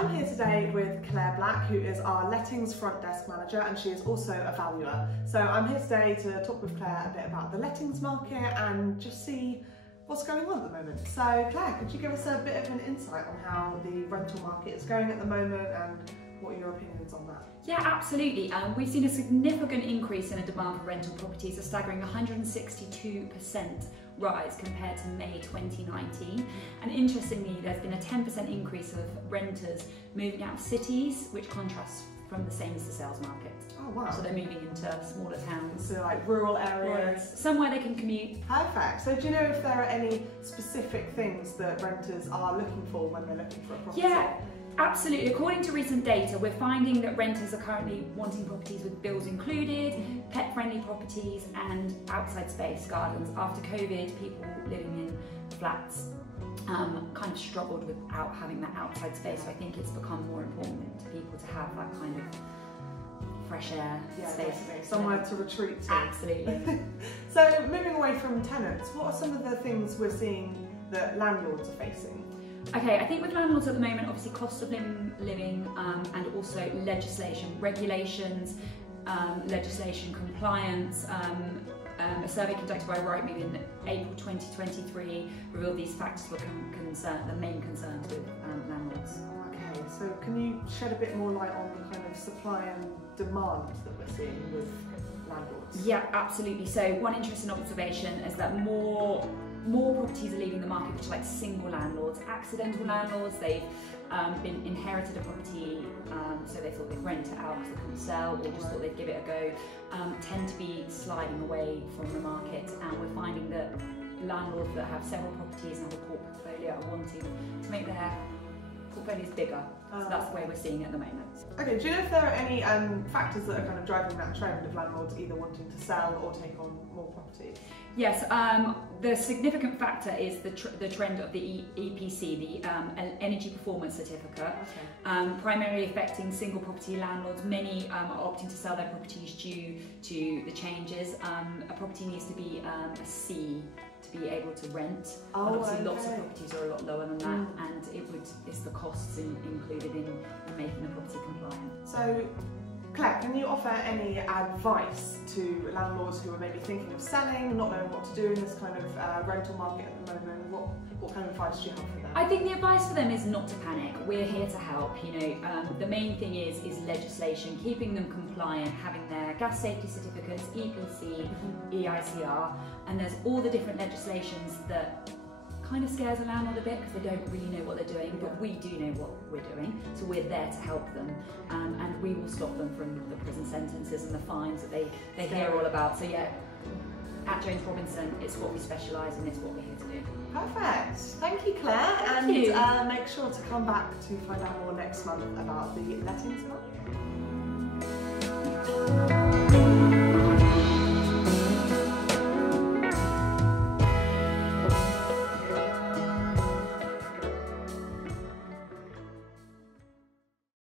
I'm here today with Clare Black, who is our lettings front desk manager, and she is also a valuer. So I'm here today to talk with Clare a bit about the lettings market and just see what's going on at the moment. So Clare, could you give us a bit of an insight on how the rental market is going at the moment and what are your opinions on that? Yeah, absolutely. We've seen a significant increase in the demand for rental properties, a staggering 162% rise compared to May 2019. And interestingly, there's been a 10% increase of renters moving out of cities, which contrasts from the same as the sales market. Oh wow. So they're moving into smaller towns. So like rural areas. Somewhere they can commute. Perfect. So do you know if there are any specific things that renters are looking for when they're looking for a property? Yeah. Absolutely. According to recent data, we're finding that renters are currently wanting properties with bills included, pet-friendly properties and outside space, gardens. After COVID, people living in flats kind of struggled without having that outside space. So I think it's become more important to people to have that kind of fresh air space. Somewhere to retreat to. Absolutely. So moving away from tenants, what are some of the things we're seeing that landlords are facing? Okay, I think with landlords at the moment, obviously cost of living and also legislation, regulations, legislation compliance. A survey conducted by Rightmove in April 2023 revealed these factors were the main concerns with landlords. Okay, so can you shed a bit more light on the kind of supply and demand that we're seeing with landlords? Yeah, absolutely. So one interesting observation is that more properties are leaving the market, which are like single landlords, accidental landlords. They've been inherited a property, so they thought they'd rent it out because they couldn't sell, or just thought they'd give it a go, tend to be sliding away from the market. And we're finding that landlords that have several properties and have a portfolio are wanting to make their portfolios bigger. So that's the way we're seeing it at the moment. Okay, do you know if there are any factors that are kind of driving that trend of landlords either wanting to sell or take on more property? Yes, the significant factor is the trend of the EPC, the Energy Performance Certificate, primarily affecting single property landlords. Many are opting to sell their properties due to the changes. A property needs to be a C to be able to rent. Obviously lots of properties are a lot lower than that, and it's the costs included in making the property compliant. So Claire, can you offer any advice to landlords who are maybe thinking of selling, not knowing what to do in this kind of rental market at the moment? What kind of advice do you have for them? I think the advice for them is not to panic. We're here to help. You know, the main thing is legislation, keeping them compliant, having their gas safety certificates, EPC, EICR, and there's all the different legislations that kind of scares a landlord a bit because they don't really know what they're doing, but we do know what we're doing, so we're there to help them, and we will stop them from the prison sentences and the fines that they hear all about. So yeah, at Jones Robinson, it's what we specialise in, it's what we're here to do. Perfect. Thank you, Claire. Thank you. Make sure to come back to find out more next month about the lettings market.